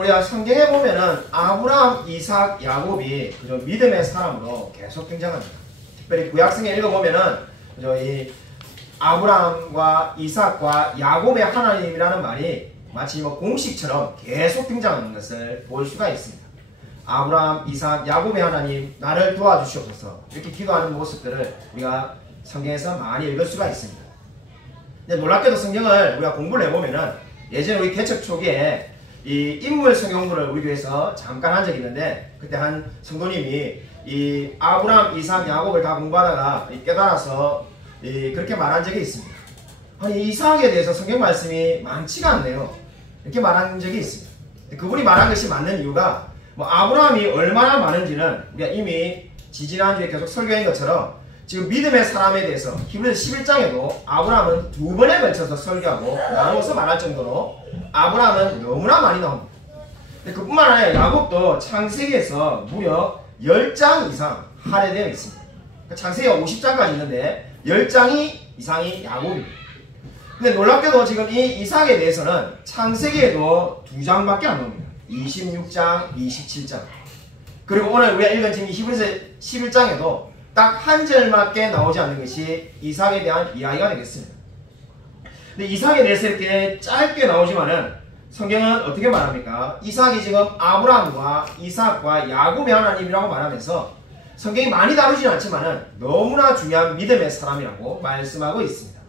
우리가 성경에 보면은 아브라함, 이삭, 야곱이 그저 믿음의 사람으로 계속 등장합니다. 특별히 구약성에 읽어보면은 그저 이 아브라함과 이삭과 야곱의 하나님이라는 말이 마치 뭐 공식처럼 계속 등장하는 것을 볼 수가 있습니다. 아브라함, 이삭, 야곱의 하나님 나를 도와주시옵소서 이렇게 기도하는 모습들을 우리가 성경에서 많이 읽을 수가 있습니다. 근데 놀랍게도 성경을 우리가 공부를 해보면은 예전에 우리 개척 초기에 이 인물 성경부를 우리 교회에서 잠깐 한 적이 있는데 그때 한 성도님이 이 아브라함, 이삭, 야곱을 다 공부하다가 깨달아서 그렇게 말한 적이 있습니다. 아니 이삭에 대해서 성경 말씀이 많지가 않네요. 이렇게 말한 적이 있습니다. 그분이 말한 것이 맞는 이유가 뭐 아브라함이 얼마나 많은지는 우리가 이미 지지난주에 계속 설교한 것처럼 지금 믿음의 사람에 대해서 히브리서 11장에도 아브라함은 2번에 걸쳐서 설교하고 나누어서 말할 정도로 아브라함은 너무나 많이 나옵니다. 그뿐만 아니라 야곱도 창세기에서 무려 10장 이상 할애되어 있습니다. 창세기가 50장까지 있는데 10장이 이상이 야곱입니다. 근데 놀랍게도 지금 이 이삭에 대해서는 창세기에도 2장밖에 안 나옵니다. 26장, 27장. 그리고 오늘 우리가 읽은 지금 히브리서 11장에도 딱 한 절밖에 나오지 않는 것이 이삭에 대한 이야기가 되겠습니다. 근데 이삭에 대해서 이렇게 짧게 나오지만은 성경은 어떻게 말합니까? 이삭이 지금 아브라함과 이삭과 야곱의 하나님이라고 말하면서 성경이 많이 다루지는 않지만은 너무나 중요한 믿음의 사람이라고 말씀하고 있습니다.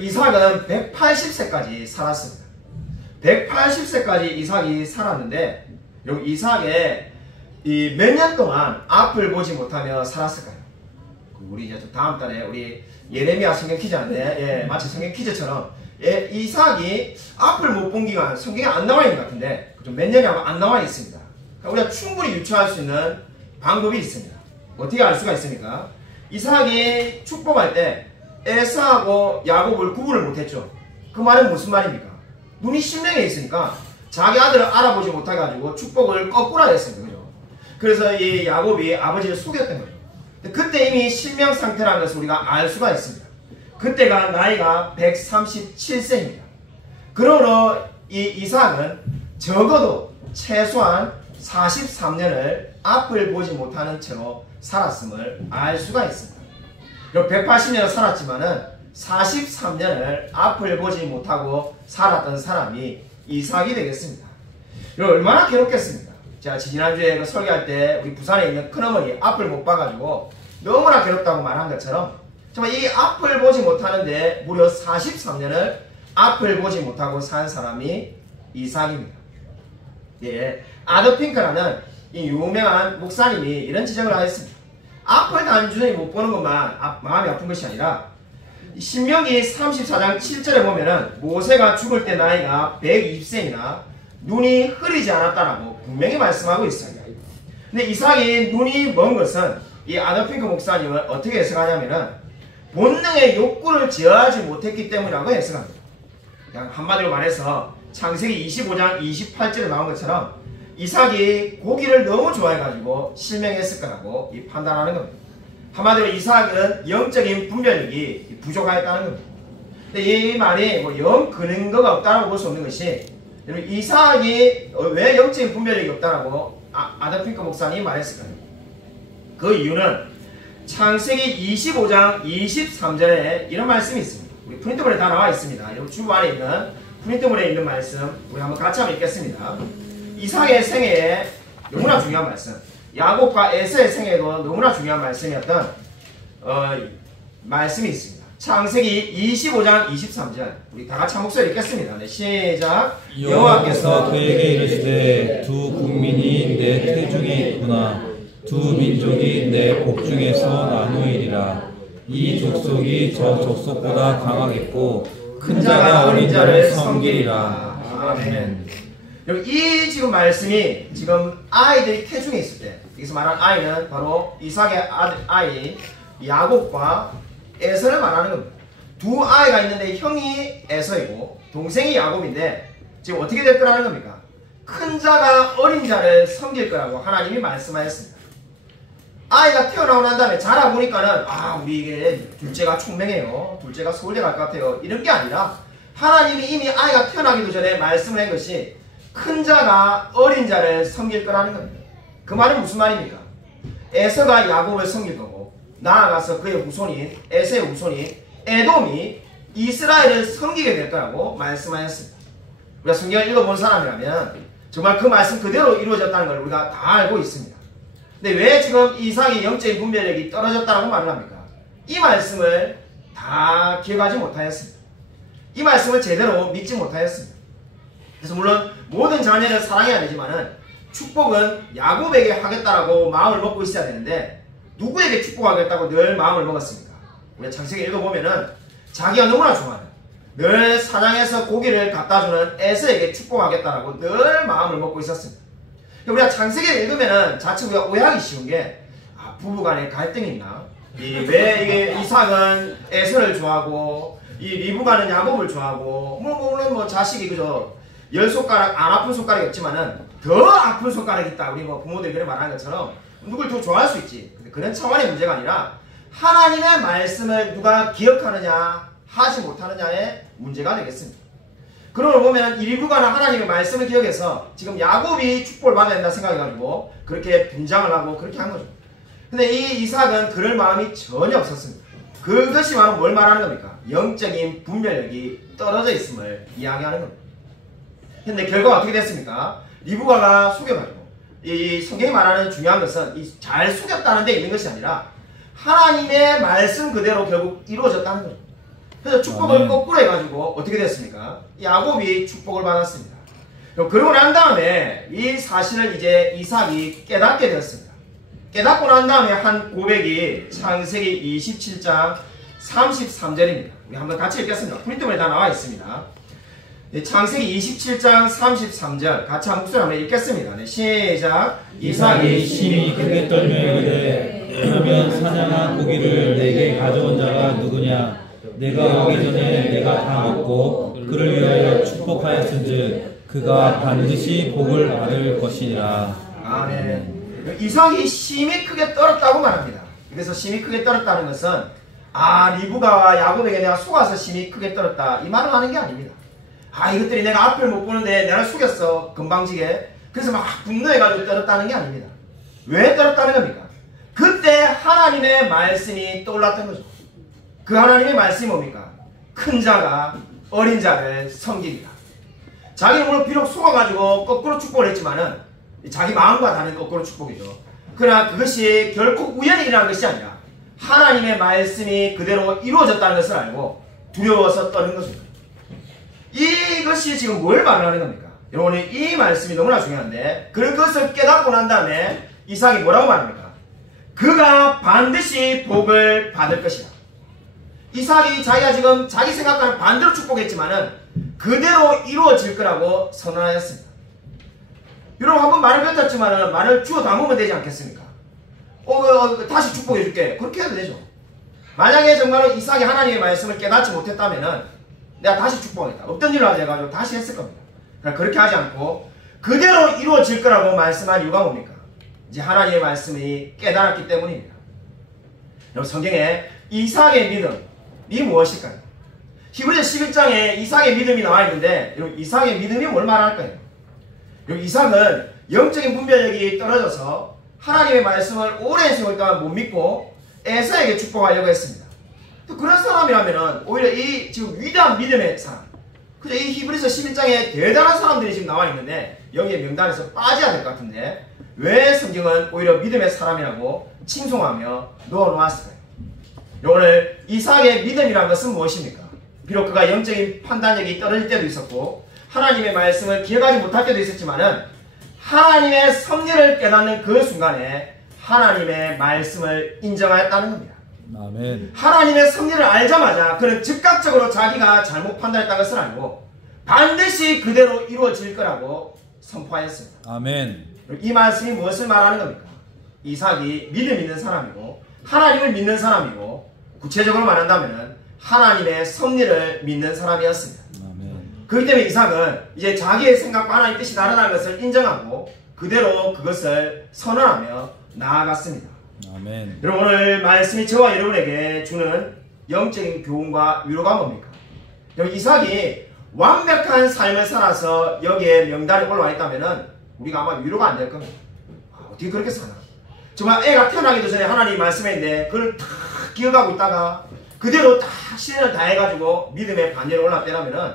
이삭은 180세까지 살았습니다. 180세까지 이삭이 살았는데 여기 이삭의 몇 년 동안 앞을 보지 못하며 살았을까요? 우리 이제 다음 달에 우리 예레미야 성경 퀴즈 하는데 마치 성경 퀴즈처럼 이삭이 앞을 못 본 기간 성경에 안 나와 있는 것 같은데 몇 년이 안 나와 있습니다. 그러니까 우리가 충분히 유추할 수 있는 방법이 있습니다. 어떻게 알 수가 있습니까? 이삭이 축복할 때 에사하고 야곱을 구분을 못했죠. 그 말은 무슨 말입니까? 눈이 신명에 있으니까 자기 아들을 알아보지 못해가지고 축복을 거꾸로 했습니다. 그죠? 그래서 이 야곱이 아버지를 속였던 거죠. 그때 이미 실명 상태라는 것을 우리가 알 수가 있습니다. 그때가 나이가 137세입니다. 그러므로 이 이삭은 적어도 최소한 43년을 앞을 보지 못하는 채로 살았음을 알 수가 있습니다. 180년을 살았지만은 43년을 앞을 보지 못하고 살았던 사람이 이삭이 되겠습니다. 얼마나 괴롭겠습니까? 제가 지난주에 그 설교할 때 우리 부산에 있는 큰어머니 앞을 못 봐가지고 너무나 괴롭다고 말한 것처럼 정말 이 앞을 보지 못하는데 무려 43년을 앞을 보지 못하고 산 사람이 이삭입니다. 아더 핑크라는 이 유명한 목사님이 이런 지적을 하였습니다. 앞을 단순히 못 보는 것만 마음이 아픈 것이 아니라 신명기 34장 7절에 보면은 모세가 죽을 때 나이가 120세이나 눈이 흐리지 않았다라고 분명히 말씀하고 있습니다. 근데 이삭이 눈이 먼 것은 이 아더 핑크 목사님은 어떻게 해석하냐면은 본능의 욕구를 제어하지 못했기 때문이라고 해석합니다. 그냥 한마디로 말해서 창세기 25장 28절에 나온 것처럼 이삭이 고기를 너무 좋아해가지고 실명했을 거라고 판단하는 겁니다. 한마디로 이삭은 영적인 분별력이 부족하였다는 겁니다. 근데 이 말이 뭐 영 근거가 없다라고 볼 수 없는 것이 이삭이 왜 영적인 분별력이 없다라고 아더 핑크 목사님이 말했을까요? 그 이유는 창세기 25장 23절에 이런 말씀이 있습니다. 우리 프린트본에 다 나와 있습니다. 여기 주말에 있는 프린트본에 있는 말씀 우리 한번 같이 한번 읽겠습니다. 이삭의 생애에 너무나 중요한 말씀, 야곱과 에서의 생애에도 너무나 중요한 말씀이었던 말씀이 있습니다. 창세기 25장 23절 우리 다 같이 한 목소리 읽겠습니다. 네, 시작. 여호와께서 그에게 이르시되 두 국민이 내 태중에 있구나. 두 민족이 내 복중에서 나누이리라. 이 족속이 저 족속보다 강하겠고 큰 자가 어린 자를 섬기리라. 아멘. 이 지금 말씀이 지금 아이들이 태중에 있을 때 여기서 말하는 아이는 바로 이삭의 아이 야곱과 에서를 말하는 겁니다. 두 아이가 있는데 형이 에서이고 동생이 야곱인데 지금 어떻게 될 거라는 겁니까? 큰 자가 어린 자를 섬길 거라고 하나님이 말씀하였습니다. 아이가 태어나고 난 다음에 자라보니까는 우리 이게 둘째가 총명해요. 둘째가 서울대 갈 것 같아요. 이런 게 아니라 하나님이 이미 아이가 태어나기도 전에 말씀을 한 것이 큰 자가 어린 자를 섬길 거라는 겁니다. 그 말은 무슨 말입니까? 에서가 야곱을 섬길 거고 나아가서 그의 후손인 에서의 후손인 에돔이 이스라엘을 섬기게 될 거라고 말씀하였습니다. 우리가 성경을 읽어본 사람이라면 정말 그 말씀 그대로 이루어졌다는 걸 우리가 다 알고 있습니다. 근데 왜 지금 이삭의 영적인 분별력이 떨어졌다고 말을 합니까? 이 말씀을 다 기억하지 못하였습니다. 이 말씀을 제대로 믿지 못하였습니다. 그래서 물론 모든 자녀를 사랑해야 되지만은 축복은 야곱에게 하겠다라고 마음을 먹고 있어야 되는데 누구에게 축복하겠다고 늘 마음을 먹었습니까? 우리가 창세기 읽어보면은 자기가 너무나 좋아하는 늘 사냥해서 고기를 갖다주는 에서에게 축복하겠다라고 늘 마음을 먹고 있었습니다. 우리가 창세기를 읽으면은 자칫 우리가 오해하기 쉬운 게 부부간에 갈등이 있나? 왜 이게 이삭은 에서를 좋아하고 이 리브가는 야곱을 좋아하고 물론 뭐 자식이 그저 10손가락 안 아픈 손가락이 없지만은 더 아픈 손가락이 있다. 우리 뭐 부모들이 그렇게 말하는 것처럼 누굴 더 좋아할 수 있지. 근데 그런 차원의 문제가 아니라 하나님의 말씀을 누가 기억하느냐 하지 못하느냐의 문제가 되겠습니다. 그런 걸 보면 이 리브가는 하나님의 말씀을 기억해서 지금 야곱이 축복을 받아야 된다 생각해가지고 그렇게 분장을 하고 그렇게 한 거죠. 근데 이 이삭은 그럴 마음이 전혀 없었습니다. 그것이 바로 뭘 말하는 겁니까? 영적인 분별력이 떨어져 있음을 이야기하는 겁니다. 근데 결과가 어떻게 됐습니까? 리브가가 속여가지고 이 성경이 말하는 중요한 것은 이 잘 속였다는 데 있는 것이 아니라 하나님의 말씀 그대로 결국 이루어졌다는 거죠. 그래서 축복을 거꾸로 해가지고 어떻게 됐습니까? 야곱이 축복을 받았습니다. 그러고 난 다음에 이 사실을 이제 이삭이 깨닫게 되었습니다. 깨닫고 난 다음에 한 고백이 창세기 27장 33절입니다. 우리 한번 같이 읽겠습니다. 프린트본에 다 나와 있습니다. 창세기 27장 33절 같이 한 목소리 한번 읽겠습니다. 네, 시작. 이삭이 심히 크게 떨며 이르되 그러면 사냥한 고기를 내게 가져온 자가 누구냐? 내가 오기 전에 내가 다 먹고 그를 위하여 축복하였은즉 그가 반드시 복을 받을 것이니라. 아멘. 이삭이 심히 크게 떨었다고 말합니다. 그래서 심히 크게 떨었다는 것은 리브가와 야곱에게 내가 속아서 심히 크게 떨었다 이 말을 하는 게 아닙니다. 이것들이 내가 앞을 못 보는데 내가 속였어 건방지게. 그래서 막 분노해가지고 떨었다는 게 아닙니다. 왜 떨었다는 겁니까? 그때 하나님의 말씀이 떠올랐던 거죠. 그 하나님의 말씀이 뭡니까? 큰 자가 어린 자를 섬기리라. 자기는 물론 비록 속아가지고 거꾸로 축복을 했지만은 자기 마음과 다른 거꾸로 축복이죠. 그러나 그것이 결코 우연히 일어난 것이 아니라 하나님의 말씀이 그대로 이루어졌다는 것을 알고 두려워서 떠는 것입니다. 이것이 지금 뭘 말하는 겁니까? 여러분 이 말씀이 너무나 중요한데 그것을 깨닫고 난 다음에 이삭이 뭐라고 말합니까? 그가 반드시 복을 받을 것이다. 이삭이 자기가 지금 자기 생각과는 반대로 축복했지만은 그대로 이루어질 거라고 선언하였습니다. 여러분 한번 말을 뱉었지만은 말을 주워 담으면 되지 않겠습니까? 다시 축복해줄게. 그렇게 해도 되죠. 만약에 정말로 이삭이 하나님의 말씀을 깨닫지 못했다면은 내가 다시 축복하겠다. 없던 일을 하자 해가지고 다시 했을 겁니다. 그러니까 그렇게 하지 않고 그대로 이루어질 거라고 말씀한 이유가 뭡니까? 이제 하나님의 말씀이 깨달았기 때문입니다. 여러분 성경에 이삭의 믿음이 무엇일까요? 히브리서 11장에 이삭의 믿음이 나와 있는데 여러분 이삭의 믿음이 뭘 말할까요? 여러분 이삭은 영적인 분별력이 떨어져서 하나님의 말씀을 오랜 세월 동안 못 믿고 에서에게 축복하려고 했습니다. 또 그런 사람이라면은 오히려 이 지금 위대한 믿음의 사람, 그죠? 이 히브리서 11장에 대단한 사람들이 지금 나와 있는데 여기에 명단에서 빠져야 될 것 같은데 왜 성경은 오히려 믿음의 사람이라고 칭송하며 넣어놓았을까요? 오늘 이삭의 믿음이라는 것은 무엇입니까? 비록 그가 영적인 판단력이 떨어질 때도 있었고 하나님의 말씀을 기억하지 못할 때도 있었지만은 하나님의 섭리를 깨닫는 그 순간에 하나님의 말씀을 인정하였다는 겁니다. 아멘. 하나님의 섭리를 알자마자 그는 즉각적으로 자기가 잘못 판단했다는 것을 알고 반드시 그대로 이루어질 거라고 선포하였습니다. 아멘. 이 말씀이 무엇을 말하는 겁니까? 이삭이 믿음 있는 사람이고 하나님을 믿는 사람이고 구체적으로 말한다면 하나님의 섭리를 믿는 사람이었습니다. 아멘. 그렇기 때문에 이삭은 이제 자기의 생각과 하나님의 뜻이 다르다는 것을 인정하고 그대로 그것을 선언하며 나아갔습니다. 아멘. 여러분 오늘 말씀이 저와 여러분에게 주는 영적인 교훈과 위로가 뭡니까? 여러분 이삭이 완벽한 삶을 살아서 여기에 명단에 올라와 있다면은 우리가 아마 위로가 안 될 겁니다. 어떻게 그렇게 사나? 정말 애가 태어나기도 전에 하나님 말씀했는데 그걸 다 기억하고 있다가 그대로 다 실현을 다 해가지고 믿음의 반열에 올랐다면은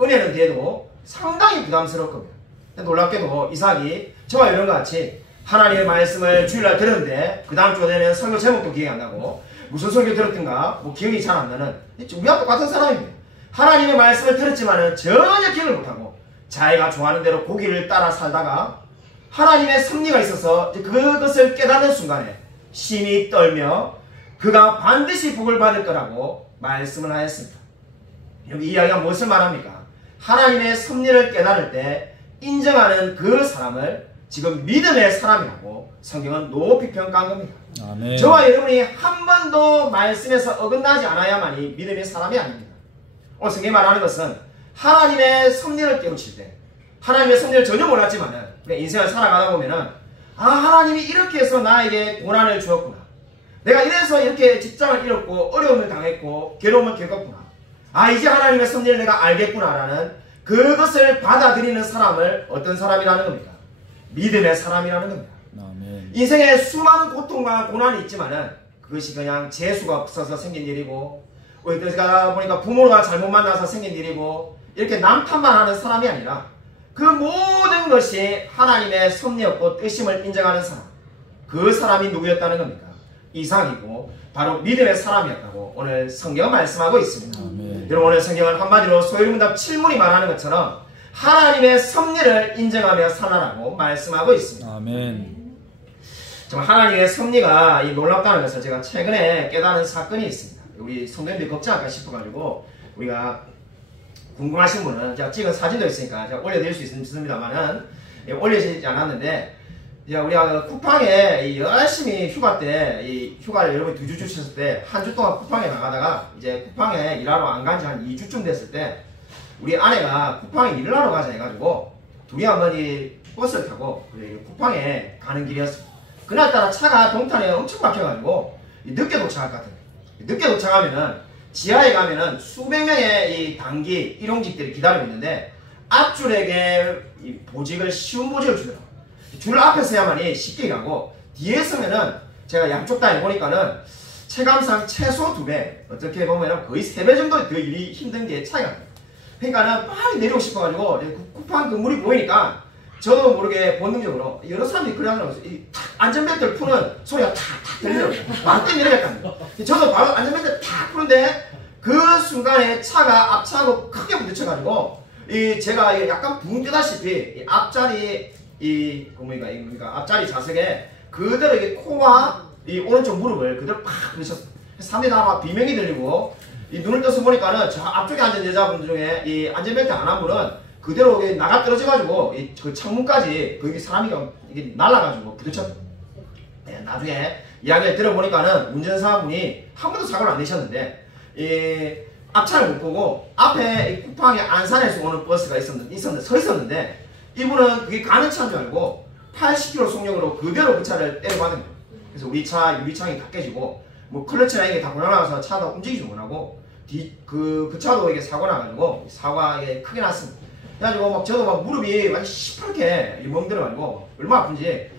은혜는 돼도 상당히 부담스러울 겁니다. 놀랍게도 이삭이 저와 이런 것 같이 하나님의 말씀을 주일날 들었는데 그 다음 주가 되면 설교 제목도 기억이 안 나고 무슨 설교 들었던가 뭐 기억이 잘 안 나는 우리와 똑같은 사람입니다. 하나님의 말씀을 들었지만은 전혀 기억을 못하고 자기가 좋아하는 대로 고기를 따라 살다가 하나님의 섭리가 있어서 그것을 깨닫는 순간에 심히 떨며 그가 반드시 복을 받을 거라고 말씀을 하였습니다. 여기 이 이야기가 무엇을 말합니까? 하나님의 섭리를 깨달을 때 인정하는 그 사람을 지금 믿음의 사람이라고 성경은 높이 평가한 겁니다. 아멘. 저와 여러분이 한 번도 말씀에서 어긋나지 않아야만이 믿음의 사람이 아닙니다. 오늘 성경이 말하는 것은 하나님의 섭리를 깨우칠 때 하나님의 섭리를 전혀 몰랐지만은 인생을 살아가다 보면은 하나님이 이렇게 해서 나에게 고난을 주었구나. 내가 이래서 이렇게 직장을 잃었고 어려움을 당했고 괴로움을 겪었구나. 이제 하나님의 섭리를 내가 알겠구나라는 그것을 받아들이는 사람을 어떤 사람이라는 겁니까? 믿음의 사람이라는 겁니다. 아멘. 인생에 수많은 고통과 고난이 있지만은 그것이 그냥 재수가 없어서 생긴 일이고 그러다 보니까 부모가 잘못 만나서 생긴 일이고 이렇게 남탓만 하는 사람이 아니라 그 모든 것이 하나님의 섭리였고 뜻임을 인정하는 사람, 그 사람이 누구였다는 겁니까? 이삭이고 바로 믿음의 사람이었다고 오늘 성경은 말씀하고 있습니다. 아멘. 여러분 오늘 성경은 한마디로 소유문답 7문이 말하는 것처럼 하나님의 섭리를 인정하며 살아라고 말씀하고 있습니다. 아멘. 정말 하나님의 섭리가 놀랍다는 것을 제가 최근에 깨달은 사건이 있습니다. 우리 성도님들이 걱정할까 싶어가지고 우리가 궁금하신 분은 제가 찍은 사진도 있으니까 제가 올려드릴 수 있습니다만은 올려지지 않았는데 우리가 쿠팡에 열심히 휴가 때 휴가를 여러분이 2주 주셨을 때 한 주 동안 쿠팡에 나가다가 이제 쿠팡에 일하러 안 간 지 한 2주쯤 됐을 때 우리 아내가 쿠팡에 일을 하러 가자 해가지고 둘이 한번 버스를 타고 쿠팡에 가는 길이었습니다. 그날따라 차가 동탄에 엄청 막혀가지고 늦게 도착할 것 같아요. 늦게 도착하면은 지하에 가면은 수백 명의 이 단기 일용직들이 기다리고 있는데 앞줄에게 이 보직을 쉬운 보직을 주더라고요. 줄 앞에 서야만이 쉽게 가고 뒤에 서면은 제가 양쪽 다 해보니까는 체감상 최소 2배, 어떻게 보면은 거의 3배 정도 더 일이 힘든 게 차이가 나요. 그러니까는 빨리 내리고 싶어가지고 쿠팡 건물이 보이니까 저도 모르게 본능적으로 여러 사람들이 그래 하더라고요. 이 안전벨트를 푸는 소리가 탁탁 들리더라고요. 막 때리겠다는 저도 바로 안전벨트를 탁 푸는데 그 순간에 차가 앞차하고 크게 부딪혀가지고 제가 약간 붕 뜨다시피 앞자리 그러니까 앞자리 좌석에 그대로 코와 오른쪽 무릎을 그대로 팍 부딪혔어요. 사람들이 다 막 비명이 들리고 눈을 떠서 보니까는 저 앞쪽에 앉은 여자분 중에 안전벨트 안 한 분은 그대로 나가 떨어져가지고 그 창문까지 거기 사람이 이게 날아가지고 부딪혔어요. 네, 나중에 이야기를 들어보니까는 운전사분이 한 번도 사고를 안 내셨는데 앞차를 못 보고 앞에 쿠팡의 안산에서 오는 버스가 서 있었는데 이분은 그게 가는 차인 줄 알고 80km 속력으로 그대로 그 차를 때려받은 거예요. 그래서 우리 차 유리창이 다 깨지고 뭐 클러치나 이게 다 고장나서 차가 움직이지 못하고 그 차도 이게 사고 나가지고 사고가 크게 났습니다. 그래가지고 막 저도 막 무릎이 완전 시퍼렇게 멍들어가지고 얼마나 아픈지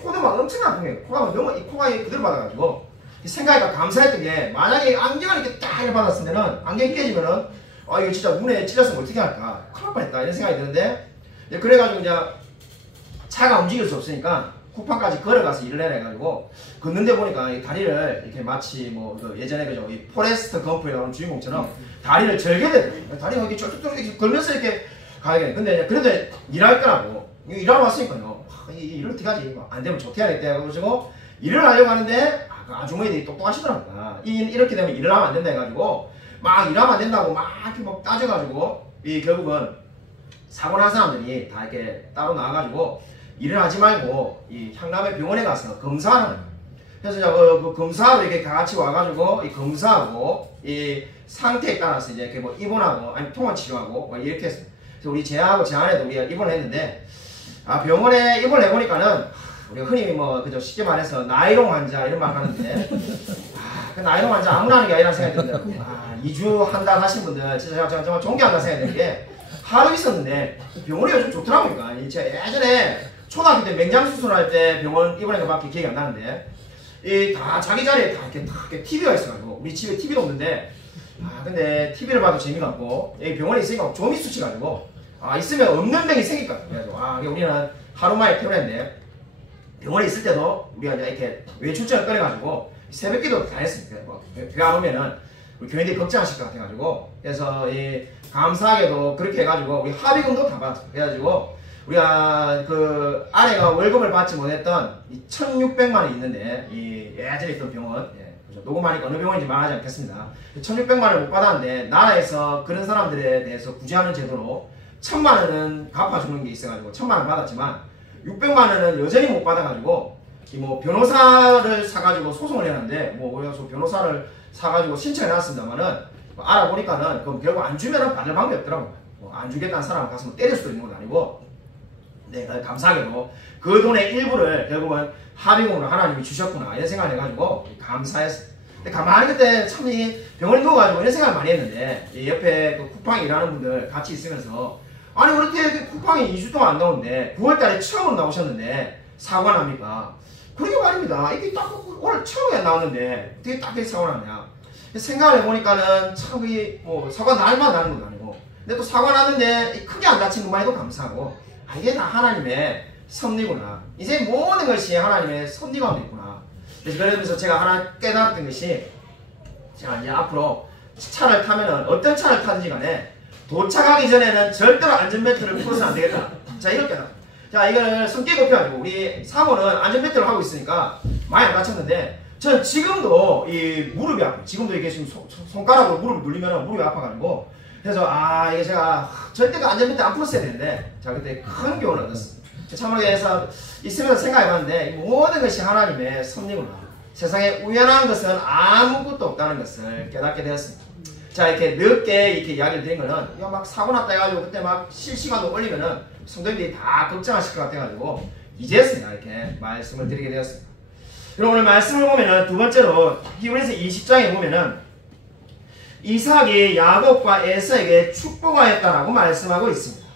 코도 막 엄청 아픈 거예요. 코가 너무 코가 그대로 받아가지고 생각이 감사했던 게 만약에 안경을 이렇게 딱 받았으면은 안경이 깨지면은 이거 진짜 눈에 찔렸으면 어떻게 할까 큰일 날 뻔했다 이런 생각이 드는데 그래가지고 이제 차가 움직일 수 없으니까 쿠팡까지 걸어가서 일을 해라 해가지고 걷는데 보니까 이 다리를 이렇게 마치 예전에 그죠 이 포레스트 검프에 나오는 주인공처럼 다리를 절게 되더라고요. 다리가 이렇게 쭉쭉쭉 이렇게 걸면서 이렇게 가야겠네. 근데 그래도 일할 거라고 일하러 왔으니까요. 일을 어떻게 하지? 안 되면 좋게 해야겠다 해가지고 일을 하려고 하는데 그 아주머니들이 똑똑하시더라고요. 이렇게 되면 일을 하면 안 된다 해가지고 막 일하면 안 된다고 막 이렇게 막 따져가지고 결국은 사고 난 사람들이 다 이렇게 따로 나와가지고 일을 하지 말고 향남의 병원에 가서 검사하는 거예요. 그래서 그 검사하러 이렇게 같이 와가지고 검사하고 상태에 따라서 이제 이렇게 입원하고 아니면 통원 치료하고 이렇게 했어요. 그래서 우리 제하고 제 아내도 우리가 입원을 했는데 병원에 입원을 해보니까는 우리가 흔히 그저 쉽게 말해서 나이롱 환자 이런 말 하는데 그 나이도 완전 아무나 하는 게 아니라는 생각이 들더라고요. 2주 한 달 하신 분들 진짜 제가 정말 존경한다 생각이 드는 게 하루 있었는데 병원이 요즘 좋더라고요. 제가 예전에 초등학교 때 맹장 수술할 때 병원 입원한 것밖에 기억이 안 나는데 다 자기 자리에 다 이렇게 TV가 있어가지고 우리 집에 TV도 없는데 근데 TV를 봐도 재미가 없고 여기 병원에 있으니까 좀이 수치가지고 있으면 없는 병이 생길 것 같아요. 그래서 우리는 하루 만에 퇴원했네. 병원에 있을 때도 우리가 이제 이렇게 외출증을 꺼내가지고 새벽기도 다 했습니다. 배 안 오면은 우리 교인들이 걱정하실 것 같아가지고 그래서 감사하게도 그렇게 해가지고 우리 합의금도 다 받았죠. 그래가지고 우리가 그 아내가 월급을 받지 못했던 1,600만 원이 있는데 예전에 있던 병원 녹음하니까 어느 병원인지 말하지 않겠습니다. 1,600만 원을 못 받았는데 나라에서 그런 사람들에 대해서 구제하는 제도로 1,000만 원은 갚아주는 게 있어가지고 1,000만 원 받았지만 600만 원은 여전히 못 받아가지고 변호사를 사가지고 소송을 해놨는데 그래서 변호사를 사가지고 신청해 놨습니다만은 알아보니까는 그럼 결국 안 주면은 받을 방법이 없더라고요. 안 주겠다는 사람을 가서 때릴 수도 있는 건 아니고 감사하게도 그 돈의 일부를 결국은 합의금으로 하나님이 주셨구나 이런 생각을 해가지고 감사했어요. 근데 가만히 그때 참 병원에 누워가지고 이런 생각을 많이 했는데 옆에 그 쿠팡에 일하는 분들 같이 있으면서 아니 그렇게 쿠팡이 2주 동안 안 나오는데 9월달에 처음으로 나오셨는데 사고가 납니까? 그러게 말입니다. 이게 딱 오늘 처음에 나왔는데 어떻게 딱 사고가 났냐 생각을 해보니까는 참 사고가 날만 나는 건 아니고 근데 또 사고가 났는데 크게 안 다친 것만 해도 감사하고 이게 다 하나님의 섭리구나. 인생 모든 것이 하나님의 섭리 가운데 있구나. 그래서 제가 하나 깨달았던 것이 제가 이제 앞으로 차를 타면은 어떤 차를 타든지 간에 도착하기 전에는 절대로 안전벨트를 풀어서는 안 되겠다. 자, 이걸 깨달았다. 자, 이걸 성격이 높여가지고 우리 사모는 안전벨트를 하고 있으니까 많이 안 다쳤는데 저는 지금도 이 무릎이 아파요. 지금도 이게 지금 손가락으로 무릎을 눌리면 무릎이 아파가지고 그래서 이게 제가 절대 그 안전벨트 안 풀었어야 되는데 자 그때 큰 교훈을 얻었습니다. 참으로 해서 있으면서 생각해봤는데 모든 것이 하나님의 섭리구나. 세상에 우연한 것은 아무것도 없다는 것을 깨닫게 되었습니다. 자 이렇게 늦게 이렇게 이야기를 드린 거는 이거 막 사고 났다 해가지고 그때 막 실시간도 올리면은 성도님들이 다 걱정하실 것 같아가지고 이제서야 이렇게 말씀을 드리게 되었습니다. 그럼 오늘 말씀을 보면은 두 번째로 히브리서 20장에 보면은 이삭이 야곱과 에서에게 축복하였다라고 말씀하고 있습니다.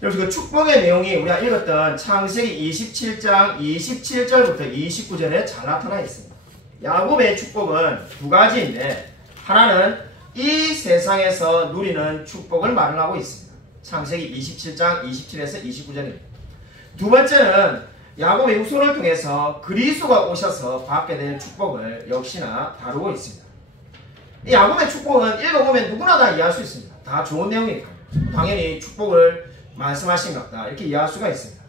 그래서 그 축복의 내용이 우리가 읽었던 창세기 27장 27절부터 29절에 잘 나타나 있습니다. 야곱의 축복은 두 가지인데 하나는 이 세상에서 누리는 축복을 말하고 있습니다. 창세기 27장 27에서 29절입니다. 두 번째는 야곱의 후손을 통해서 그리스도가 오셔서 받게 될 축복을 역시나 다루고 있습니다. 이 야곱의 축복은 읽어보면 누구나 다 이해할 수 있습니다. 다 좋은 내용이니까 당연히 축복을 말씀하신 것 같다 이렇게 이해할 수가 있습니다.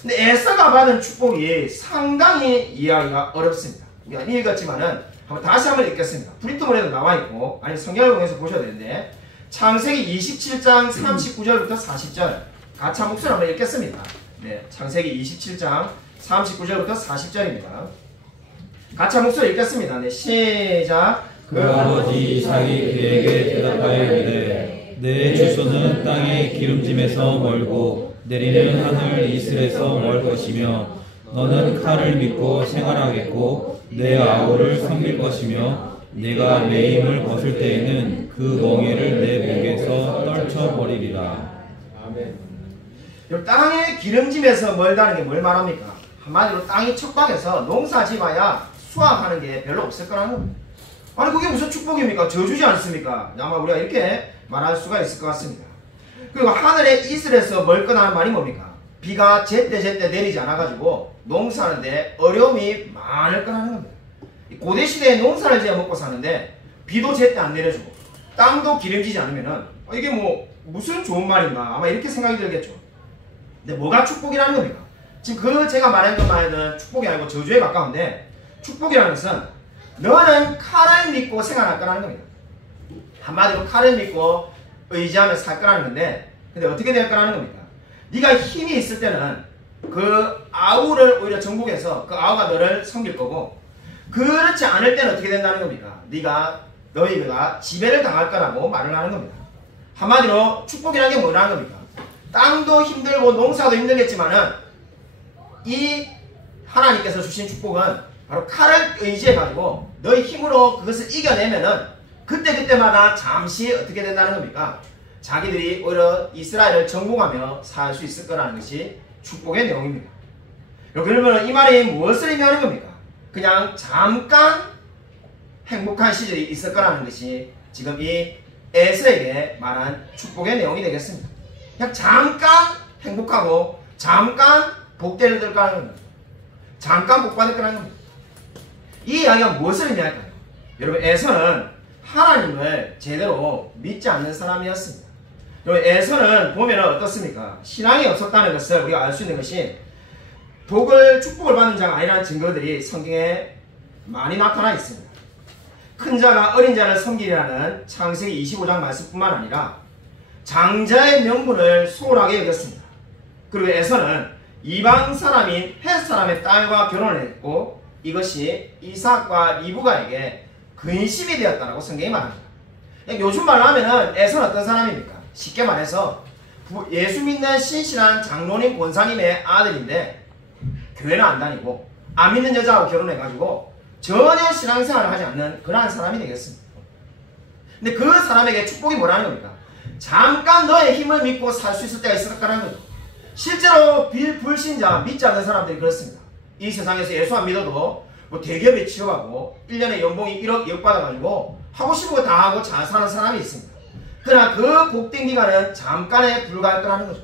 근데 에서가 받은 축복이 상당히 이해하기가 어렵습니다. 우리가 읽었지만은 다시 한번 읽겠습니다. 프린트물에도 나와있고 아니면 성경을 통해서 보셔야 되는데 창세기 27장 39절부터 40절 같이 한 목소리로 한번 읽겠습니다. 네, 창세기 27장 39절부터 40절입니다. 같이 한 목소리 읽겠습니다. 네, 시작. 그 아버지 이삭이 그에게 대답하여 이르되 내 주소는 땅의 기름짐에서 멀고 내리는 하늘 이슬에서 멀 것이며 너는 칼을 믿고 생활하겠고 내 아우를 섬길 것이며 내가 내 힘을 벗을 때에는 그 멍에를 내 목에서 떨쳐버리리라. 아멘. 땅의 기름짐에서 멀다는 게 뭘 말합니까? 한마디로 땅이 척박해서 농사 지어야 수확하는 게 별로 없을 거라는 겁니다. 아니 그게 무슨 축복입니까? 저주지 않습니까? 아마 우리가 이렇게 말할 수가 있을 것 같습니다. 그리고 하늘의 이슬에서 멀거나는 말이 뭡니까? 비가 제때제때 내리지 않아가지고 농사하는데 어려움이 많을 거라는 겁니다. 고대 시대에 농사를 지어 먹고 사는데 비도 제때 안 내려주고 땅도 기름지지 않으면은 이게 무슨 좋은 말인가 아마 이렇게 생각이 들겠죠. 근데 뭐가 축복이라는 겁니까? 지금 그 제가 말한 것만은 축복이 아니고 저주에 가까운데 축복이라는 것은 너는 칼을 믿고 생활할 거라는 겁니다. 한마디로 칼을 믿고 의지하며 살 거라는 건데 근데 어떻게 될 거라는 겁니까? 네가 힘이 있을 때는 그 아우를 오히려 정복해서 그 아우가 너를 섬길 거고 그렇지 않을 때는 어떻게 된다는 겁니까? 너희가 지배를 당할 거라고 말을 하는 겁니다. 한마디로 축복이라는 게 뭐라는 겁니까? 땅도 힘들고 농사도 힘들겠지만은 이 하나님께서 주신 축복은 바로 칼을 의지해가지고 너의 힘으로 그것을 이겨내면은 그때그때마다 잠시 어떻게 된다는 겁니까? 자기들이 오히려 이스라엘을 정복하며 살 수 있을 거라는 것이 축복의 내용입니다. 그러면 이 말이 무엇을 의미하는 겁니까? 그냥 잠깐 행복한 시절이 있을 거라는 것이 지금 이 에서에게 말한 축복의 내용이 되겠습니다. 그냥 잠깐 행복하고 잠깐 복대를 들 거라는 겁니다. 잠깐 복받을 거라는 겁니다. 이 이야기가 무엇을 의미할까요? 여러분, 에서는 하나님을 제대로 믿지 않는 사람이었습니다. 여러분, 에서는 보면 어떻습니까? 신앙이 없었다는 것을 우리가 알 수 있는 것이 축복을 받는 자가 아니라는 증거들이 성경에 많이 나타나 있습니다. 큰 자가 어린 자를 섬기라는 창세기 25장 말씀뿐만 아니라 장자의 명분을 소홀하게 여겼습니다. 그리고 에서는 이방 사람인 헷 사람의 딸과 결혼을 했고 이것이 이삭과 리브가에게 근심이 되었다고 성경이 말합니다. 요즘 말로 하면은 에서는 어떤 사람입니까? 쉽게 말해서 예수 믿는 신실한 장로님 권사님의 아들인데 교회는 안 다니고 안 믿는 여자하고 결혼해가지고 전혀 신앙생활을 하지 않는 그러한 사람이 되겠습니다. 근데 그 사람에게 축복이 뭐라는 겁니까? 잠깐 너의 힘을 믿고 살 수 있을 때가 있을 거라는 거죠. 실제로 불신자 믿지 않는 사람들이 그렇습니다. 이 세상에서 예수 안 믿어도 뭐 대기업에 취업하고 1년에 연봉이 1억 2억 받아가지고 하고 싶은 거 다 하고 잘 사는 사람이 있습니다. 그러나 그 복된 기간은 잠깐에 불과할 거라는 거죠.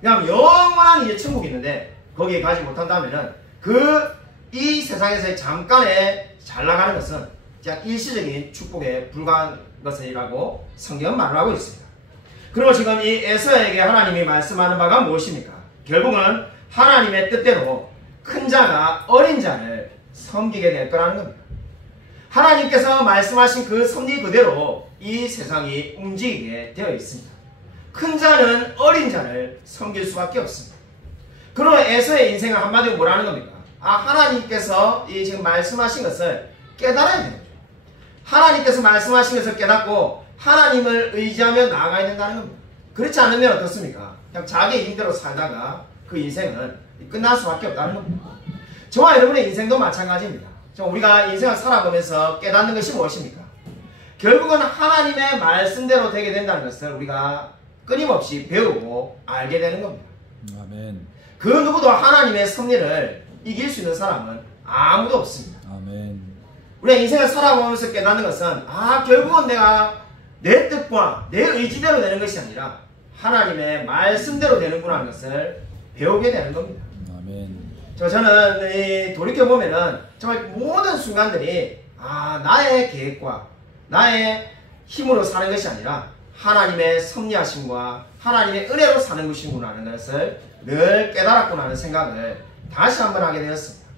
왜냐하면 영원한 이제 천국이 있는데 거기에 가지 못한다면은 이 세상에서의 잠깐에 잘 나가는 것은 그냥 일시적인 축복에 불과한 것이라고 성경은 말을 하고 있습니다. 그리고 지금 이 에서에게 하나님이 말씀하는 바가 무엇입니까? 결국은 하나님의 뜻대로 큰 자가 어린 자를 섬기게 될 거라는 겁니다. 하나님께서 말씀하신 그 섭리 그대로 이 세상이 움직이게 되어 있습니다. 큰 자는 어린 자를 섬길 수밖에 없습니다. 그러나 에서의 인생은 한마디로 뭐라는 겁니까? 하나님께서 이 지금 말씀하신 것을 깨달아야 되는 거죠. 하나님께서 말씀하신 것을 깨닫고 하나님을 의지하며 나아가야 된다는 겁니다. 그렇지 않으면 어떻습니까? 그냥 자기 힘대로 살다가 그 인생은 끝날 수밖에 없다는 겁니다. 저와 여러분의 인생도 마찬가지입니다. 우리가 인생을 살아보면서 깨닫는 것이 무엇입니까? 결국은 하나님의 말씀대로 되게 된다는 것을 우리가 끊임없이 배우고 알게 되는 겁니다. 아멘. 그 누구도 하나님의 섭리를 이길 수 있는 사람은 아무도 없습니다. 아멘. 우리가 인생을 살아보면서 깨닫는 것은 결국은 내가 내 뜻과 내 의지대로 되는 것이 아니라 하나님의 말씀대로 되는구나 하는 것을 배우게 되는 겁니다. 아멘. 저는 돌이켜보면은 정말 모든 순간들이 나의 계획과 나의 힘으로 사는 것이 아니라 하나님의 섭리하심과 하나님의 은혜로 사는 것이구나 하는 것을 늘 깨달았구나 하는 생각을 다시 한번 하게 되었습니다.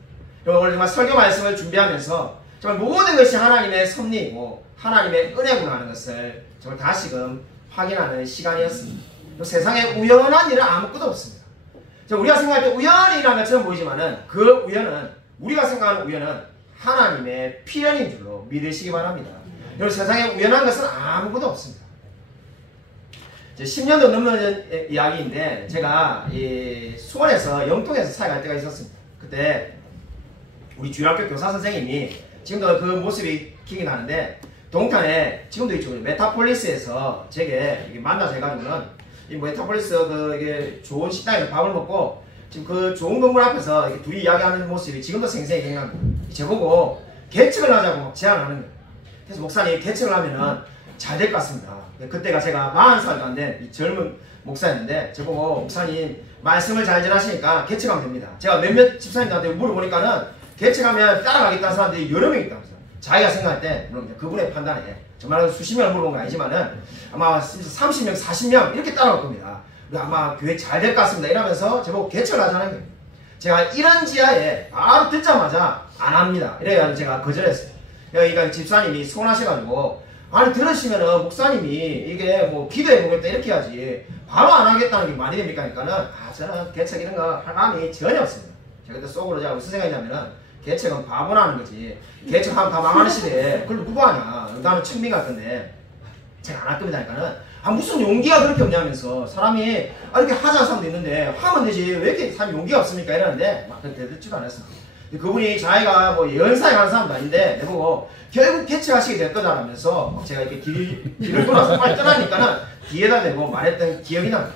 여러분, 오늘 정말 설교 말씀을 준비하면서 정말 모든 것이 하나님의 섭리이고 하나님의 은혜구나 하는 것을 정말 다시금 확인하는 시간이었습니다. 세상에 우연한 일은 아무것도 없습니다. 우리가 생각할 때 우연이라는 것처럼 보이지만은 그 우연은, 우리가 생각하는 우연은 하나님의 필연인 줄로 믿으시기 바랍니다. 여러분, 세상에 우연한 것은 아무것도 없습니다. 10년도 넘는 이야기인데 제가 수원에서 영통에서 사역할 때가 있었습니다. 그때 우리 주일학교 교사 선생님이 지금도 그 모습이 기억이 나는데 동탄에 지금도 있죠. 메타폴리스에서 제게 만나서 해가지고는 이 메타폴리스 이게 좋은 식당에서 밥을 먹고 지금 그 좋은 건물 앞에서 이렇게 둘이 이야기하는 모습이 지금도 생생히 기억납니다. 저보고 개척을 하자고 제안을 하는 거예요. 그래서 목사님 개척을 하면은 잘 될 것 같습니다. 그때가 제가 40살도 안 된 젊은 목사였는데 저보고 목사님 말씀을 잘 전하시니까 개척하면 됩니다. 제가 몇몇 집사님들한테 물어보니까는 개척하면 따라가겠다는 사람들이 여러 명 있다면서요. 자기가 생각할 때 물론 그분의 판단에 정말 수십 명을 물어본 건 아니지만은 아마 30명, 40명 이렇게 따라올 겁니다. 아마 교회 잘 될 것 같습니다. 이러면서 저보고 개척을 하자는 거예요. 제가 이런 지하에 바로 듣자마자 안 합니다. 이래가지고 제가 거절했어요. 그러니까 집사님이 서운하셔가지고 아니 들으시면은 목사님이 이게 뭐 기도해보겠다 이렇게 해야지 바로 안 하겠다는 게 말이 됩니까? 하니까는 저는 개척 이런 거 할 마음이 전혀 없습니다. 제가 그때 속으로 제가 무슨 생각이냐면은 개척은 바보나 하는 거지 개척하면 다 망하는 시대에 그걸 누구 하냐 나는 청민 갈 건데 제가 안 할 겁니다. 하니까는 무슨 용기가 그렇게 없냐면서 사람이 이렇게 하자는 사람도 있는데 하면 되지 왜 이렇게 사람이 용기가 없습니까? 이러는데 막 그렇게 듣지도 않았습니다. 그분이 자기가 뭐 예언사에 가는 사람도 아닌데 내보고 결국 개척하시게 될 거다라면서 제가 이렇게 길을 돌아서 빨리 떠나니까는 뒤에다 대고 말했던 기억이 납니다.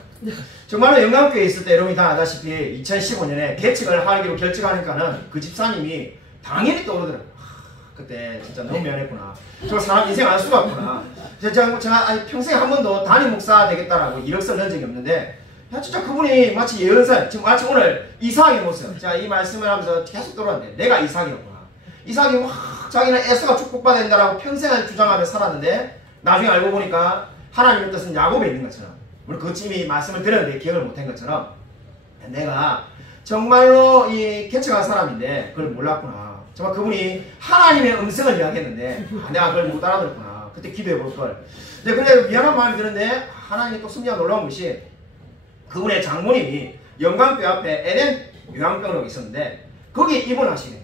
정말로 영광교회에 있을 때 여러분이 다 아다시피 2015년에 개척을 하기로 결정하니까는 그 집사님이 당연히 떠오르더라고요. 그때 진짜 너무 미안했구나. 저 사람 인생 알 수가 없구나. 제가 평생에 한 번도 담임 목사 되겠다라고 이력서 넣은 적이 없는데 야, 진짜 그분이 마치 예언사, 지금 마치 오늘 이삭의 모습. 제가 이 말씀을 하면서 계속 돌아왔는데 내가 이삭이었구나. 이삭이 막 자기는 에서가 축복받아야 된다라고 평생을 주장하며 살았는데 나중에 알고 보니까 하나님의 뜻은 야곱에 있는 것처럼 우리 그쯤이 말씀을 들었는데 기억을 못한 것처럼 내가 정말로 이 개척한 사람인데 그걸 몰랐구나. 정말 그분이 하나님의 음성을 이야기했는데 내가 그걸 못 알아들었구나. 그때 기도해 볼 걸. 근데 미안한 마음이 드는데 하나님이 또 승리가 놀라운 것이 그분의 장모님이 영광교회 앞에 에덴 요양병으로 있었는데 거기에 입원하시네.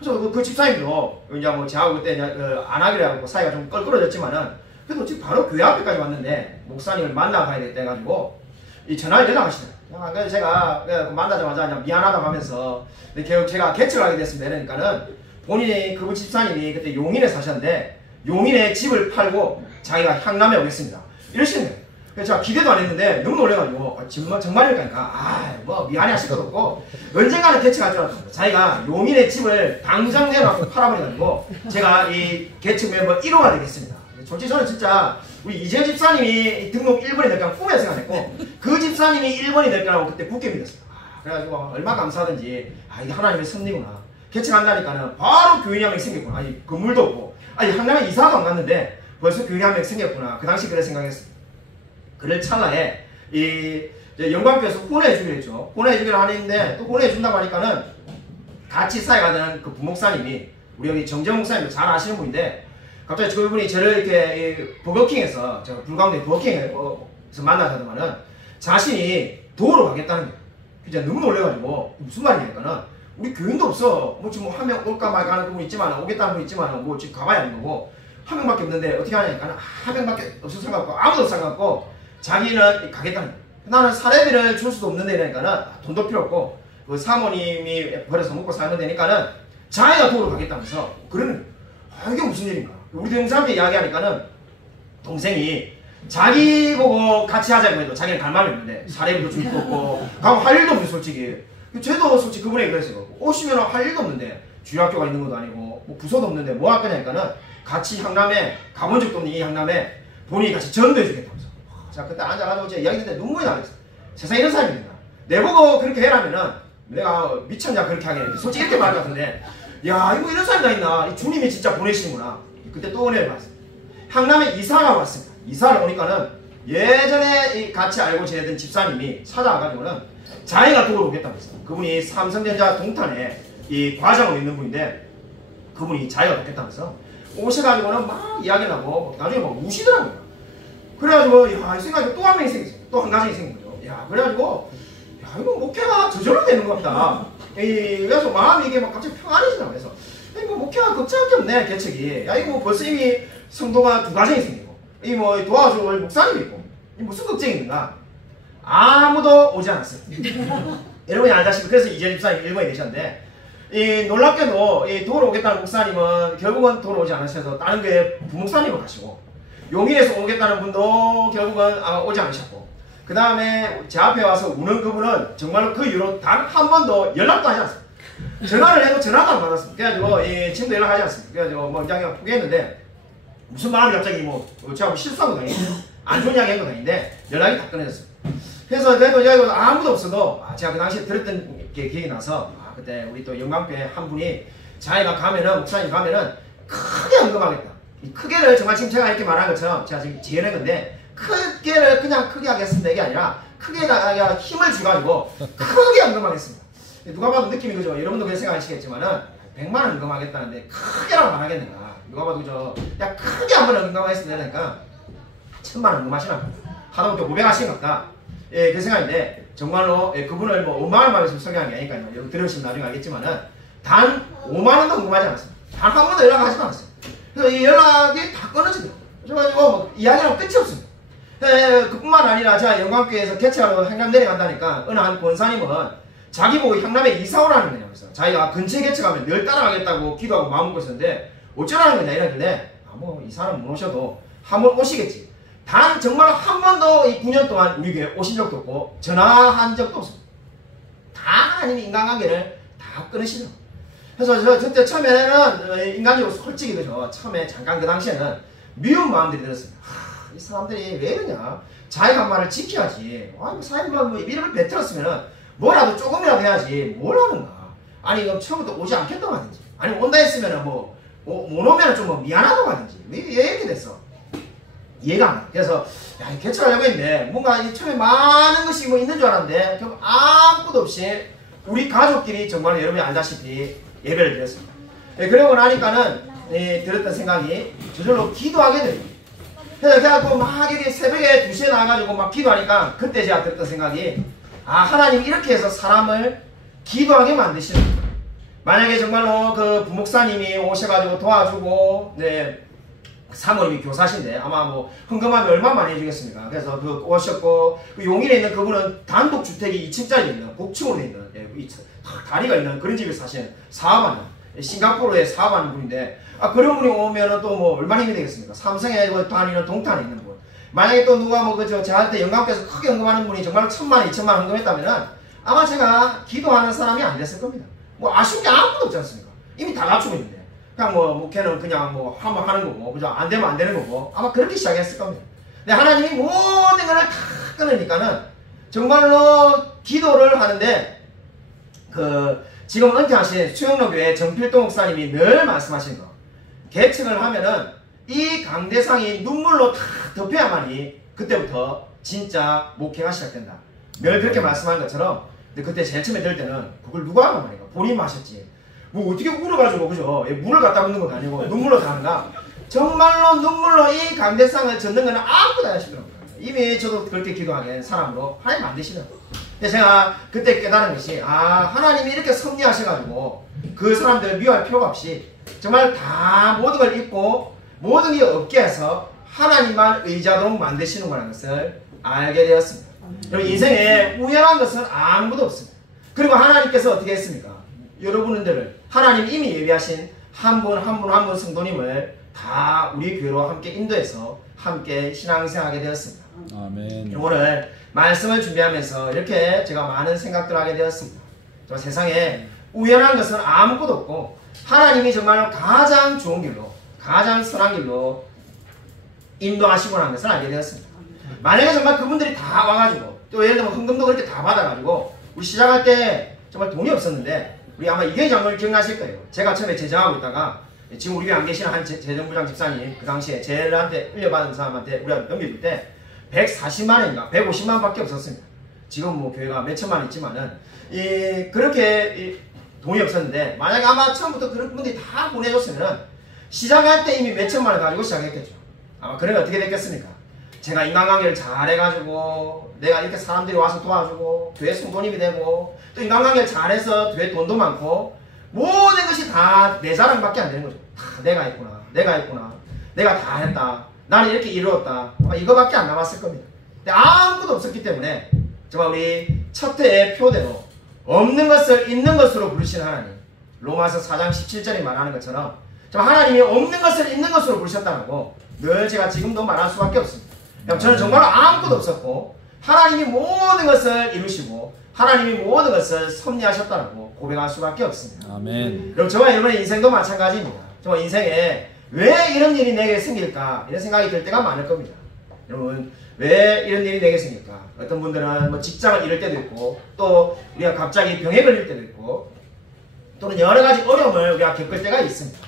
그래서 그 집사님도 이제 뭐 저하고 그때 안 하기로 하고 사이가 좀 껄끄러졌지만은 그래도 지금 바로 교회 앞에까지 왔는데 목사님을 만나봐야 되겠다 해가지고 이 전화를 연락하시더라고요. 그래서 제가 만나자마자 그냥 미안하다고 하면서 결국 제가 개척을 하게 됐습니다. 이러니까는 본인이 그분 집사님이 그때 용인에 사셨는데 용인에 집을 팔고 자기가 향남에 오겠습니다. 이러시는 거예요. 그래서 제가 기대도 안 했는데 너무 놀래가지고 정말일까니까 뭐 미안해 하실 것도 없고 언젠가는 개척할 줄 알았습니다. 자기가 용인의 집을 당장 내놓고 팔아버려가지고 제가 이 개척 멤버 1호가 되겠습니다. 솔직히 저는 진짜 우리 이재현 집사님이 등록 1번이 될 거라고 꿈에 생각했고 그 집사님이 1번이 될 거라고 그때 굳게 믿었어요. 그래가지고 얼마 감사하든지 이게 하나님의 섭리구나. 개척한다니까는 바로 교인이 한 명 생겼구나. 아니 건물도 없고 한남에 이사도 안 갔는데 벌써 교인이 한 명 생겼구나. 그 당시 그래 생각했습니다. 그럴 찰나에 이 영광교회에서 혼외해 주기로 했죠. 혼외해 주기로 하는데 또 혼외해 준다고 하니까는 같이 사역하던 그 부목사님이 우리 여기 정재 목사님도 잘 아시는 분인데 갑자기 그분이 저를 이렇게 버거킹에서 제가 불광대 버거킹에서 만나자더만은 자신이 도우러 가겠다는 거예요. 진짜 너무 놀래가지고 무슨 말이냐니까는 우리 교인도 없어. 뭐 지금 한 명 올까 말까 하는 분 있지만 오겠다는 분 있지만 뭐 지금 가봐야 하는 거고 한 명밖에 없는데 어떻게 하냐니까는 한 명밖에 없어서 상관없고 아무도 상관없고 자기는 가겠다는 거예요. 나는 사례비를 줄 수도 없는데 이러니까는 돈도 필요 없고 그 사모님이 버려서 먹고 살면 되니까는 자기가 도우러 가겠다면서 그러는 거예요. 이게 무슨 일인가. 우리 동생한테 이야기하니까는 동생이 자기 보고 같이 하자고 해도 자기는 갈 마음이 없는데 사례비도 줄 거 없고 가고 할 일도 없는데 솔직히 쟤도 솔직히 그분에게 그랬어요. 오시면 할 일도 없는데 주일학교가 있는 것도 아니고 뭐 부서도 없는데 뭐 할 거냐니까는 같이 향남에 가본 적도 없는 이 향남에 본인이 같이 전도해 주겠다면서 자 그때 앉아가지고 제가 이야기 듣는데 눈물이 나겠어요. 세상에 이런 사람입니다. 내보고 그렇게 해라면은 내가 미쳤냐 그렇게 하겠는데 솔직히 이렇게 말할 것 같은데 야 이거 이런 사람이 다 있나. 이 주님이 진짜 보내시는구나. 그때 또 은혜를 받았습니다. 향남에 이사가 왔습니다. 이사를 오니까는 예전에 같이 알고 지내던 집사님이 찾아와가지고는 자기가 도우러 오겠다면서 그분이 삼성전자 동탄에 이 과장으로 있는 분인데 그분이 자기가 돕겠다면서 오셔가지고는 막 이야기를 하고 나중에 막 우시더라고요. 그래가지고 야 이 생각이 또 한 명이 생겼어요. 또 한 가정이 생긴 거죠. 야 그래가지고 야 이거 목회가 저절로 되는 것 같다. 그래서 마음이 이게 막 갑자기 평안해지더라고요. 그래서 이거 목회가 걱정할 게 없네 개척이. 야 이거 벌써 이미 성도가 두 가정이 생기고 이 뭐 도와줄 목사님이 있고 이 무슨 걱정이 있는가. 아무도 오지 않았어요. 여러분이 알다시피 그래서 이재현 집사님 1번이 되셨는데 이 놀랍게도 이 도로 오겠다는 목사님은 결국은 도로 오지 않으셔서 다른 교회 부목사님을 가시고 용인에서 오겠다는 분도 결국은 오지 않으셨고 그 다음에 제 앞에 와서 우는 그분은 정말로 그 이후로 단 한 번도 연락도 하지 않았어요. 전화를 해도 전화도 안 받았습니다. 그래가지고 지금도 연락하지 않습니다. 그래가지고 뭐 그냥 포기했는데 무슨 마음이 갑자기 뭐 제가 뭐 실수한 건 아닌데 안 좋은 이야기 한 건 아닌데 연락이 다 끊어졌습니다. 그래서 그래도 여기 아무도 없어도 제가 그 당시에 들었던 게 기억이 나서 그때 우리 또 영광교회 한 분이 자기가 가면은 목사님 가면은 크게 언급하겠다. 이 크게를 정말 지금 제가 이렇게 말한 것처럼 제가 지금 지어낸 건데 크게를 그냥 크게 하겠습니다 이게 아니라 크게다가 힘을 주가지고 크게 언급하겠습니다. 누가 봐도 느낌이 그죠? 여러분도 그렇게 생각하시겠지만은 100만 원 언급하겠다는데 크게라고 말하겠는가? 누가 봐도 그죠? 야 크게 한번 언급하겠습니다 그러니까 1000만 원 언급하시나? 하다못해 500하시는 것 같다. 그 생각인데 정말로 그분을 뭐 5만 원 말해서 설명한 게 아니니까요. 여러분 들으시면 나중에 알겠지만은 단 5만 원도 궁금하지 않았어요. 단 한 번도 연락하지 않았어요. 그래서 이 연락이 다 끊어지더라고요. 그래가지고 뭐 이야기하면 끝이 없습니다. 그뿐만 아니라 제가 영광교회에서 개척하러 행감 내려간다니까 어느 한 권사님은 자기 보고 향남에 이사 오라는 거냐. 그래서 자기가 근처에 개척하면 늘 따라가겠다고 기도하고 마음먹고 있었는데 어쩌라는 거냐 이러길래 뭐 이 사람 못 오셔도 한번 오시겠지. 단 정말 한 번도 이 9년 동안 우리 교회 오신 적도 없고 전화한 적도 없습니다. 다 하나님이 인간관계를 다 끊으시죠. 그래서 저 그때 처음에는 인간적으로 솔직히 그죠. 처음에 잠깐 그 당시에는 미운 마음들이 들었습니다. 이 사람들이 왜 이러냐. 자기가 말을 지켜야지. 사람만 뭐 이름을 뱉었으면 뭐라도 조금이라도 해야지. 뭘 하는가. 아니 그럼 처음부터 오지 않겠다고 하든지. 아니 온다 했으면 뭐 못 오면 좀 뭐 미안하다고 하든지. 왜 이렇게 됐어. 이해가 안 가. 그래서 야 개척하려고 했는데 뭔가 처음에 많은 것이 뭐 있는 줄 알았는데 결국 아무것도 없이 우리 가족끼리 정말 여러분이 알다시피 예배를 드렸습니다. 그러고 나니까는 들었던 생각이 저절로 기도하게 됩니다. 그래서 그래갖고 막 이렇게 새벽에 2시에 나와가지고 막 기도하니까 그때 제가 들었던 생각이 하나님 이렇게 해서 사람을 기도하게 만드시는 거예요. 만약에 정말로 그 부목사님이 오셔가지고 도와주고 사모님이 교사신데 아마 뭐 헌금하면 얼마 많이 해주겠습니까? 그래서 그 오셨고 그 용인에 있는 그분은 단독주택이 2층짜리 있는 곡층으로 있는 다리가 있는 그런 집에 사시는 사업하는 싱가포르에 사업하는 분인데 그런 분이 오면은 또 뭐 얼마나 힘이 되겠습니까? 삼성에 다니는 동탄에 있는 분. 만약에 또 누가 뭐 그저 저한테 영감께서 크게 헌금하는 분이 정말 1,000만 원, 2,000만 원 헌금했다면은 아마 제가 기도하는 사람이 안 됐을 겁니다. 뭐 아쉬운 게 아무것도 없지 않습니까? 이미 다 갖추고 있는데. 그냥 뭐 걔는 그냥 뭐 한번 하는 거고, 그죠? 안 되면 안 되는 거고, 아마 그렇게 시작했을 겁니다. 근데 하나님이 모든 것을 다 끊으니까는 정말로 기도를 하는데, 지금 은퇴하신 수영로교회 정필동 목사님이 늘 말씀하신 거. 개척을 하면은 이 강대상이 눈물로 다 덮여야만이 그때부터 진짜 목회가 시작된다. 늘 그렇게 말씀하는 것처럼, 근데 그때 제일 처음에 들을 때는 그걸 누가 하는 말인가? 본인 마셨지. 뭐 어떻게 울어가지고 그죠? 물을 갖다 붓는 건 아니고 눈물로 다 하는가? 정말로 눈물로 이 강대상을 젓는 거는 아무것도 안 하시더라고요. 이미 저도 그렇게 기도하는 사람으로 하나님 만드시더라고요. 근데 제가 그때 깨달은 것이 하나님이 이렇게 섭리하셔가지고 그 사람들을 미워할 필요가 없이 정말 다 모든 걸 잊고 모든 게 없게 해서 하나님만 의지하도록 만드시는 거라는 것을 알게 되었습니다. 여러분 인생에 우연한 것은 아무것도 없습니다. 그리고 하나님께서 어떻게 했습니까? 여러분들을 하나님 이미 예비하신 한 분 한 분 한 분 성도님을 다 우리 교회로 함께 인도해서 함께 신앙생활하게 되었습니다. 아멘. 오늘 말씀을 준비하면서 이렇게 제가 많은 생각들을 하게 되었습니다. 세상에 우연한 것은 아무것도 없고 하나님이 정말 가장 좋은 길로 가장 선한 길로 인도하시고 나는 것을 알게 되었습니다. 만약에 정말 그분들이 다 와가지고 또 예를 들면 헌금도 그렇게 다 받아가지고 우리 시작할 때 정말 돈이 없었는데 우리 아마 이경희 장로님 기억나실 거예요. 제가 처음에 제자하고 있다가 지금 우리 교회 안 계시는 한 재정부장 집사님 그 당시에 제일한테 흘려받은 사람한테 우리가 넘겨줄 때 140만 원인가 150만 원밖에 없었습니다. 지금 뭐 교회가 몇천만 있지만은 그렇게 돈이 없었는데 만약에 아마 처음부터 그런 분들이 다 보내줬으면 시작할 때 이미 몇천만 원 가지고 시작했겠죠. 아마 그러면 어떻게 됐겠습니까? 제가 인간관계를 잘해가지고 내가 이렇게 사람들이 와서 도와주고 교회 성도님이 되고 또 인간관계를 잘해서 교회 돈도 많고 모든 것이 다 내 자랑밖에 안 되는 거죠. 다 내가 했구나 내가 다 했다 나는 이렇게 이루었다 아마 이거밖에 안 남았을 겁니다. 근데 아무것도 없었기 때문에 정말 우리 첫 해의 표대로 없는 것을 있는 것으로 부르시는 하나님 로마서 4장 17절이 말하는 것처럼 정말 하나님이 없는 것을 있는 것으로 부르셨다고 늘 제가 지금도 말할 수밖에 없습니다. 저는 정말 아무것도 없었고 하나님이 모든 것을 이루시고 하나님이 모든 것을 섭리하셨다고 고백할 수밖에 없습니다. 아멘. 그럼 저와 여러분의 인생도 마찬가지입니다. 정말 인생에 왜 이런 일이 내게 생길까 이런 생각이 들 때가 많을 겁니다. 여러분 왜 이런 일이 내게 생길까? 어떤 분들은 뭐 직장을 잃을 때도 있고 또 우리가 갑자기 병에 걸릴 때도 있고 또는 여러 가지 어려움을 우리가 겪을 때가 있습니다.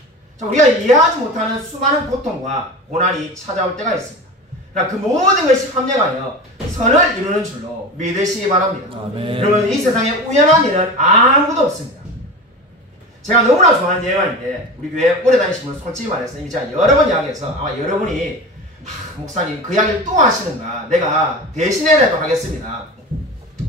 우리가 이해하지 못하는 수많은 고통과 고난이 찾아올 때가 있습니다. 그 모든 것이 합력하여 선을 이루는 줄로 믿으시기 바랍니다. 아멘. 여러분 이 세상에 우연한 일은 아무것도 없습니다. 제가 너무나 좋아하는 예화인데 우리 교회 오래 다니신 분 솔직히 말해서 이미 제가 여러 번 이야기해서 아마 여러분이 목사님 그 이야기를 또 하시는가 내가 대신해라도 하겠습니다.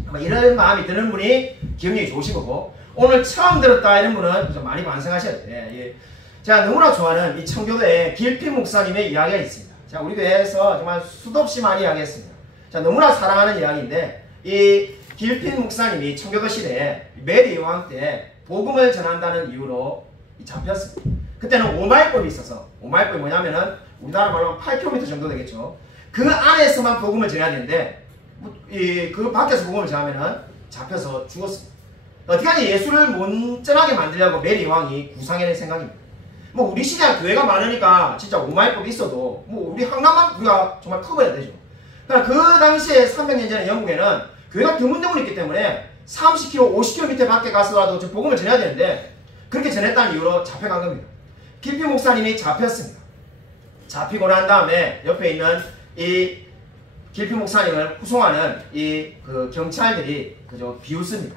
아마 이런 마음이 드는 분이 기억력이 좋으신 거고 오늘 처음 들었다 이런 분은 좀 많이 반성하셔야 돼요. 제가 너무나 좋아하는 이 청교도의 길필 목사님의 이야기가 있습니다. 제가 우리 교회에서 정말 수도 없이 많이 이야기했습니다. 제가 너무나 사랑하는 이야기인데 이 길핀 목사님이 청교도 시대에 메리 여왕 때 복음을 전한다는 이유로 잡혔습니다. 그때는 오마이법이 있어서, 오마이법이 뭐냐면은 우리나라 말로 8km 정도 되겠죠. 그 안에서만 복음을 전해야 되는데 그 밖에서 복음을 전하면은 잡혀서 죽었습니다. 어떻게하지 예수를 못 전하게 만들려고 메리 여왕이 구상해낸 생각입니다. 뭐 우리 시대는 교회가 많으니까 진짜 오마이법이 있어도 뭐 우리 항남만 우리가 정말 커버해야 되죠. 그러니까 그 당시에 300년 전에 영국에는 교회가 드문드문 있기 때문에 30km, 50km 밖에 가서라도 저 복음을 전해야 되는데 그렇게 전했다는 이유로 잡혀간 겁니다. 길핀 목사님이 잡혔습니다. 잡히고 난 다음에 옆에 있는 이 길핀 목사님을 후송하는 그 경찰들이 그저 비웃습니다.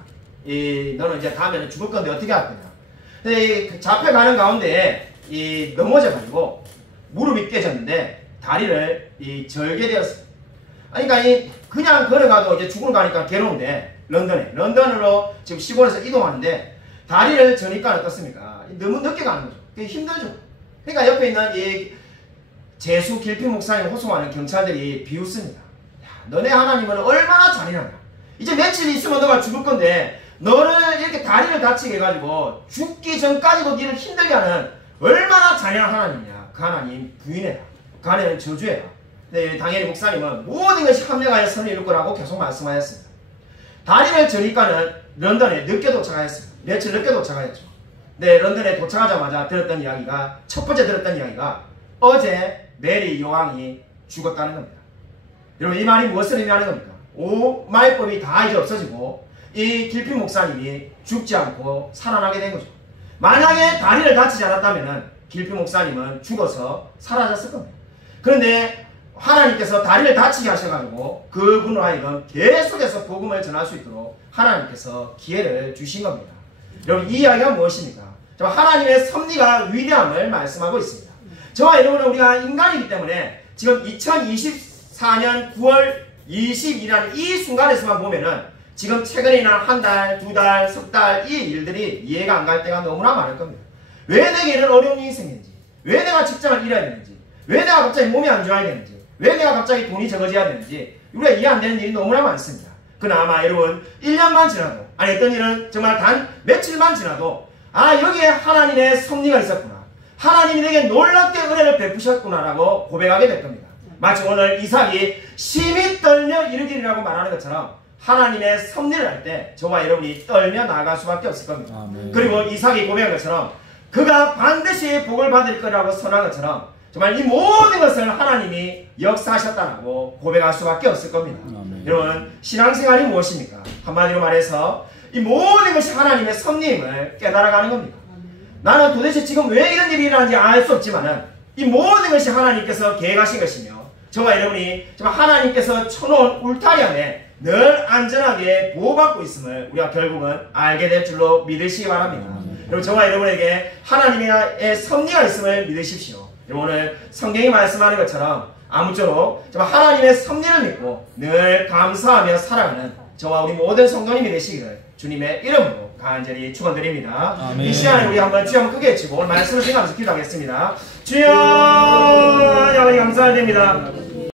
너는 이제 다음에는 죽을 건데 어떻게 할 거냐. 근데 잡혀가는 가운데 넘어져가지고 무릎이 깨졌는데 다리를 절개되었습니다. 그러니까 그냥 걸어가도 이제 죽으러 가니까 괴로운데 런던으로 지금 시골에서 이동하는데 다리를 저니까 어떻습니까? 너무 늦게 가는 거죠. 그게 힘들죠. 그러니까 옆에 있는 이 제수 길핀 목사님 호송하는 경찰들이 비웃습니다. 야, 너네 하나님은 얼마나 잔인한가. 이제 며칠 있으면 너가 죽을 건데 너를 이렇게 다리를 다치게 해가지고 죽기 전까지도 니를 힘들게 하는 얼마나 잔인한 하나님이냐. 그 하나님 부인해라. 그 하나님 저주해라. 네, 당연히 목사님은 모든 것이 합력하여 선을 이룰 거라고 계속 말씀하였습니다. 다리를 저니까는 런던에 늦게 도착하였습니다. 며칠 늦게 도착하였죠. 네, 런던에 도착하자마자 들었던 이야기가, 첫 번째 들었던 이야기가 어제 메리 여왕이 죽었다는 겁니다. 여러분 이 말이 무엇을 의미하는 겁니까? 오마이법이 다 이제 없어지고 이 길핀 목사님이 죽지 않고 살아나게 된 거죠. 만약에 다리를 다치지 않았다면 길핀 목사님은 죽어서 사라졌을 겁니다. 그런데 하나님께서 다리를 다치게 하셔가지고 그분으로 하여금 계속해서 복음을 전할 수 있도록 하나님께서 기회를 주신 겁니다. 여러분 이 이야기가 무엇입니까? 하나님의 섭리가 위대함을 말씀하고 있습니다. 저와 여러분은 우리가 인간이기 때문에 지금 2024년 9월 20일이라는 이 순간에서만 보면은 지금 최근에 일어난 한 달, 두 달, 석 달 이 일들이 이해가 안 갈 때가 너무나 많을 겁니다. 왜 내게 이런 어려운 일이 생기는지, 왜 내가 직장을 잃어야 되는지, 왜 내가 갑자기 몸이 안 좋아야 되는지, 왜 내가 갑자기 돈이 적어져야 되는지 우리가 이해 안 되는 일이 너무나 많습니다. 그나마 여러분 1년만 지나도, 아니 어떤 일은 정말 단 며칠만 지나도 여기에 하나님의 섭리가 있었구나, 하나님이 내게 놀랍게 은혜를 베푸셨구나 라고 고백하게 될 겁니다. 마치 오늘 이삭이 심히 떨며 이르기리라고 말하는 것처럼 하나님의 섭리를 할 때 저와 여러분이 떨며 나아갈 수밖에 없을 겁니다. 아멘. 그리고 이삭이 고백한 것처럼 그가 반드시 복을 받을 거라고 선한 것처럼 정말 이 모든 것을 하나님이 역사하셨다고 고백할 수밖에 없을 겁니다. 아멘. 여러분 신앙생활이 무엇입니까? 한마디로 말해서 이 모든 것이 하나님의 섭리임을 깨달아가는 겁니다. 나는 도대체 지금 왜 이런 일이 일어나는지 알 수 없지만은 이 모든 것이 하나님께서 계획하신 것이며 저와 여러분이 정말 하나님께서 쳐놓은 울타리 안에 늘 안전하게 보호받고 있음을 우리가 결국은 알게 될 줄로 믿으시기 바랍니다. 여러분 저와 여러분에게 하나님의 섭리가 있음을 믿으십시오. 여러분 오늘 성경이 말씀하는 것처럼 아무쪼록 정말 하나님의 섭리를 믿고 늘 감사하며 살아가는 저와 우리 모든 성도님이 되시기를 주님의 이름으로 간절히 축원드립니다. 아멘. 이 시간에 우리 한번 주여 한번 크게 외치고 오늘 말씀을 생각하면서 기도하겠습니다. 주여 아버지 감사드립니다.